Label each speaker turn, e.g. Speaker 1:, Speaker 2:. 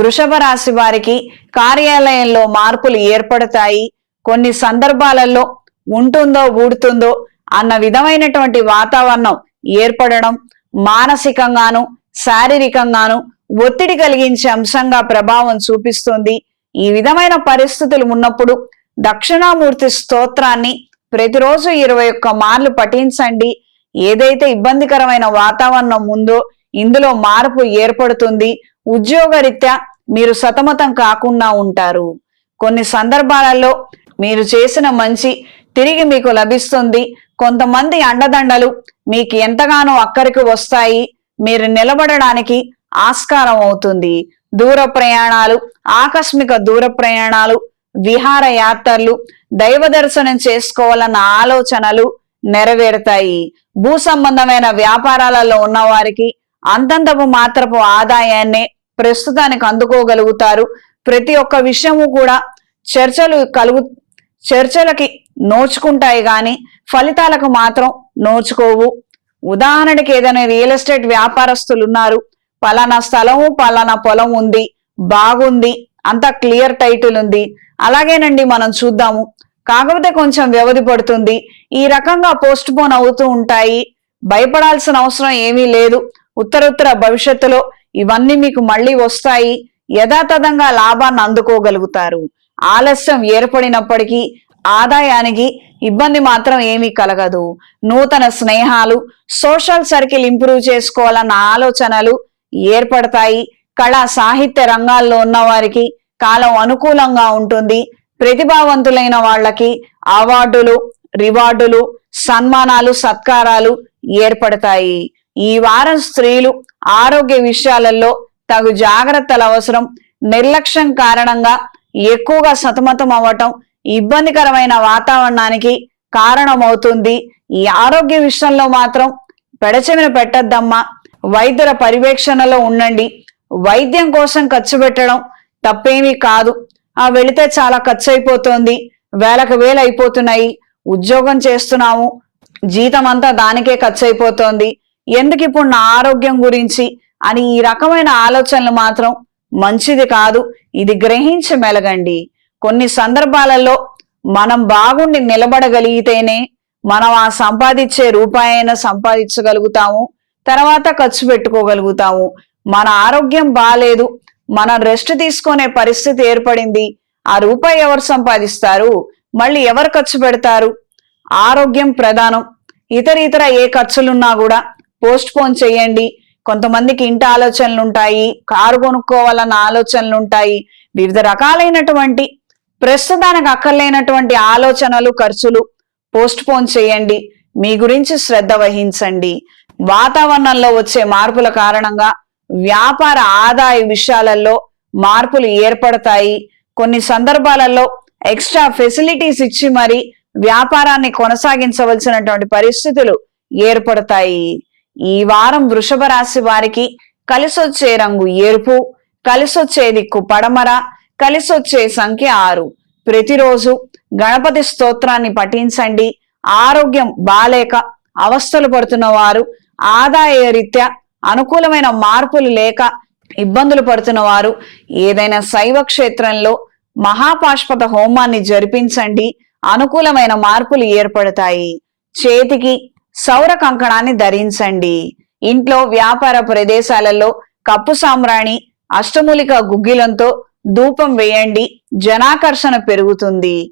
Speaker 1: వృషభ రాశి వారికి కార్యాలయంలో మార్పులు ఏర్పడతాయి. కొన్ని సందర్భాలలో ఉంటుందో ఊడుతుందో అన్న విధమైనటువంటి వాతావరణం ఏర్పడడం మానసికంగాను శారీరకంగాను ఒత్తిడి కలిగించే అంశంగా ప్రభావం చూపిస్తుంది. ఈ విధమైన పరిస్థితులు ఉన్నప్పుడు దక్షిణామూర్తి స్తోత్రాన్ని ప్రతిరోజు ఇరవై ఒక్క మార్లు పఠించండి. ఏదైతే ఇబ్బందికరమైన వాతావరణం ఉందో ఇందులో మార్పు ఏర్పడుతుంది. ఉద్యోగరీత్యా మీరు సతమతం కాకుండా ఉంటారు. కొన్ని సందర్భాలలో మీరు చేసిన మంచి తిరిగి మీకు లభిస్తుంది. కొంతమంది అండదండలు మీకు ఎంతగానో అక్కడికి వస్తాయి. మీరు నిలబడడానికి ఆస్కారం అవుతుంది. దూర ప్రయాణాలు ఆకస్మిక దూర ప్రయాణాలు విహార యాత్రలు దైవ దర్శనం చేసుకోవాలన్న ఆలోచనలు నెరవేరుతాయి. భూ సంబంధమైన వ్యాపారాలలో ఉన్న వారికి అంతంతపు మాత్రపు ఆదాయాన్నే ప్రస్తుతానికి అందుకోగలుగుతారు. ప్రతి ఒక్క విషయము కూడా చర్చలు కలుగు చర్చలకి నోచుకుంటాయి కానీ ఫలితాలకు మాత్రం నోచుకోవు. ఉదాహరణకి ఏదైనా రియల్ ఎస్టేట్ వ్యాపారస్తులు ఉన్నారు పలానా స్థలము పలానా పొలం ఉంది బాగుంది అంతా క్లియర్ టైటిల్ ఉంది. అలాగేనండి మనం చూద్దాము. కాకపోతే కొంచెం వ్యవధి పడుతుంది. ఈ రకంగా పోస్ట్ పోన్ అవుతూ ఉంటాయి. భయపడాల్సిన అవసరం ఏమీ లేదు. ఉత్తరోత్తర భవిష్యత్తులో ఇవన్నీ మీకు మళ్ళీ వస్తాయి. యథాతథంగా లాభాన్ని అందుకోగలుగుతారు. ఆలస్యం ఏర్పడినప్పటికీ ఆదాయానికి ఇబ్బంది మాత్రం ఏమీ కలగదు. నూతన స్నేహాలు సోషల్ సర్కిల్ ఇంప్రూవ్ చేసుకోవాలన్న ఆలోచనలు ఏర్పడతాయి. కళా సాహిత్య రంగాల్లో ఉన్న వారికి కాలం అనుకూలంగా ఉంటుంది. ప్రతిభావంతులైన వాళ్ళకి అవార్డులు రివార్డులు సన్మానాలు సత్కారాలు ఏర్పడతాయి. ఈ వారం స్త్రీలు ఆరోగ్య విషయాలలో తగు జాగ్రత్తల అవసరం నిర్లక్ష్యం కారణంగా ఎక్కువగా సతమతం అవ్వటం ఇబ్బందికరమైన వాతావరణానికి కారణమవుతుంది. ఈ ఆరోగ్య విషయంలో మాత్రం పెడచెవిన పెట్టద్దమ్మా. వైద్యుల పర్యవేక్షణలో ఉండండి. వైద్యం కోసం ఖర్చు పెట్టడం తప్పేమీ కాదు. ఆ వెళితే చాలా ఖర్చు అయిపోతుంది వేలకు వేలు అయిపోతున్నాయి. ఉద్యోగం చేస్తున్నాము. జీతం అంతా దానికే ఖర్చు అయిపోతోంది ఎందుకు ఇప్పుడు నా ఆరోగ్యం గురించి అని ఈ రకమైన ఆలోచనలు మాత్రం మంచిది కాదు ఇది గ్రహించి మెలగండి. కొన్ని సందర్భాలలో మనం బాగుండి నిలబడగలిగితేనే మనం ఆ సంపాదించే రూపాయైనా సంపాదించగలుగుతాము తర్వాత ఖర్చు పెట్టుకోగలుగుతాము. మన ఆరోగ్యం బాగాలేదు మనం రెస్ట్ తీసుకునే పరిస్థితి ఏర్పడింది ఆ రూపాయి ఎవరు సంపాదిస్తారు? మళ్ళీ ఎవరు ఖర్చు పెడతారు? ఆరోగ్యం ప్రధానం. ఇతర ఇతర ఏ ఖర్చులున్నా కూడా పోస్ట్ పోన్ చేయండి. కొంతమందికి ఇంటి ఆలోచనలు ఉంటాయి. కారు కొనుక్కోవాలన్న ఆలోచనలు ఉంటాయి. వివిధ రకాలైనటువంటి ప్రస్తుతానికి అక్కర్లేనటువంటి ఆలోచనలు ఖర్చులు పోస్ట్ పోన్ చేయండి. మీ గురించి శ్రద్ధ వహించండి. వాతావరణంలో వచ్చే మార్పుల కారణంగా వ్యాపార ఆదాయ విషయాలలో మార్పులు ఏర్పడతాయి. కొన్ని సందర్భాలలో ఎక్స్ట్రా ఫెసిలిటీస్ ఇచ్చి మరి వ్యాపారాన్ని కొనసాగించవలసినటువంటి పరిస్థితులు ఏర్పడతాయి. ఈ వారం వృషభ రాశి వారికి కలిసొచ్చే రంగు ఎరుపు కలిసొచ్చే దిక్కు పడమర కలిసొచ్చే సంఖ్య ఆరు. ప్రతిరోజు గణపతి స్తోత్రాన్ని పఠించండి. ఆరోగ్యం బాలేక అవస్థలు పడుతున్న వారు ఆదాయ రీత్యా అనుకూలమైన మార్పులు లేక ఇబ్బందులు పడుతున్న వారు ఏదైనా శైవ క్షేత్రంలో మహాపాష్పత హోమాన్ని జరిపించండి. అనుకూలమైన మార్పులు ఏర్పడతాయి. చేతికి సౌర కంకణాన్ని ధరించండి. ఇంట్లో వ్యాపార ప్రదేశాలలో కప్పు సామ్రాణి అష్టమూలిక గుగ్గిలంతో ధూపం వేయండి. జనాకర్షణ పెరుగుతుంది.